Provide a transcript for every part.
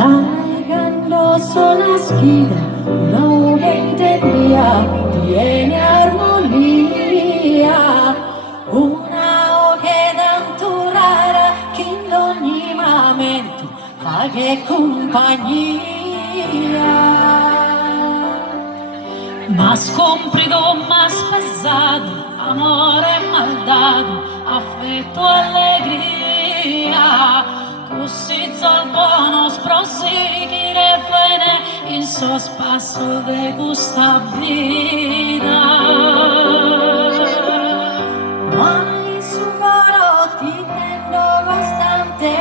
Navegando sulla schiena, una che intendía, tiene armonia, una che tanto rara, che in ogni momento fa che compagnia. Mas comprido, mas pesado, amor e maldado, affetto, allegria, così sol buonos proseguire bene il sospasso de questa vita. Mai su coro ti tendo costante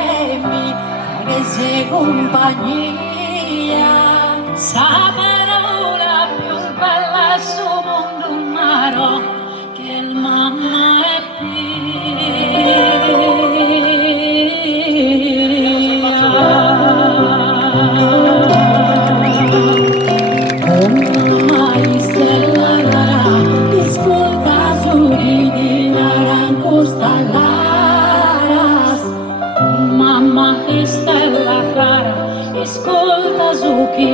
mi fa che sei compagnia. Sapere la più bella su mondo maro che il mamma è ascolta Zucchi,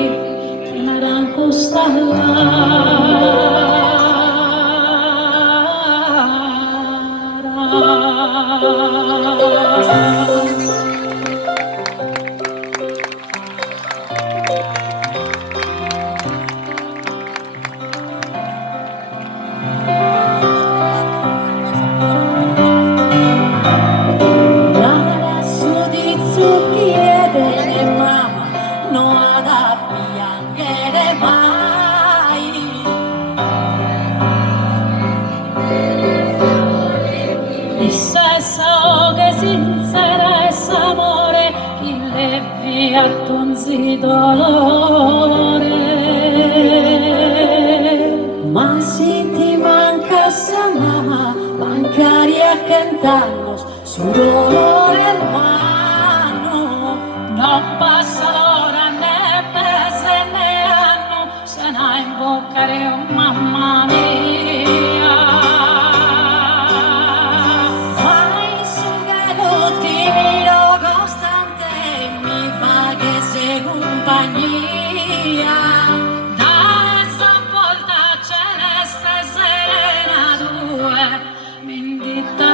che naranco sta tonzi dolore. Ma si ti manca sa mamma, mancaría cantarnos su dolor hermano. Non passa l'ora né mese né anno, se ne invocare oh mamma mia. Mai su che ti miro costante mi fa che sei compagnia. Da essa volta celeste serena due mi invita a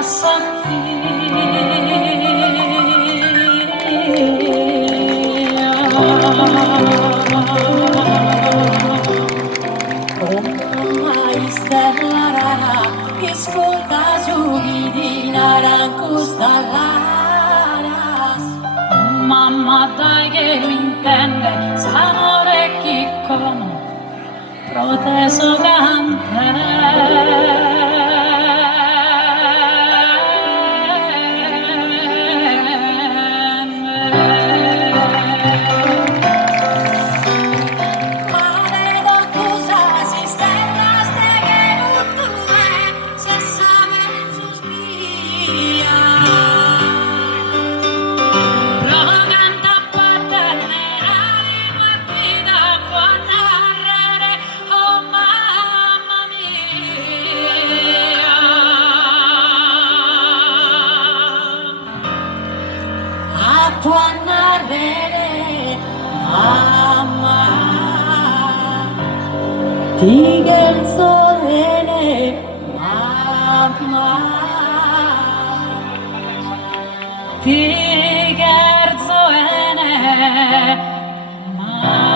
mai stella rara, ascolta Zucchi di naranco stallaras. Mamma dai che mi intende, s'amore chi come proteso cante. Mamma, ti gelso bene, mamma, ti gelso bene, mamma.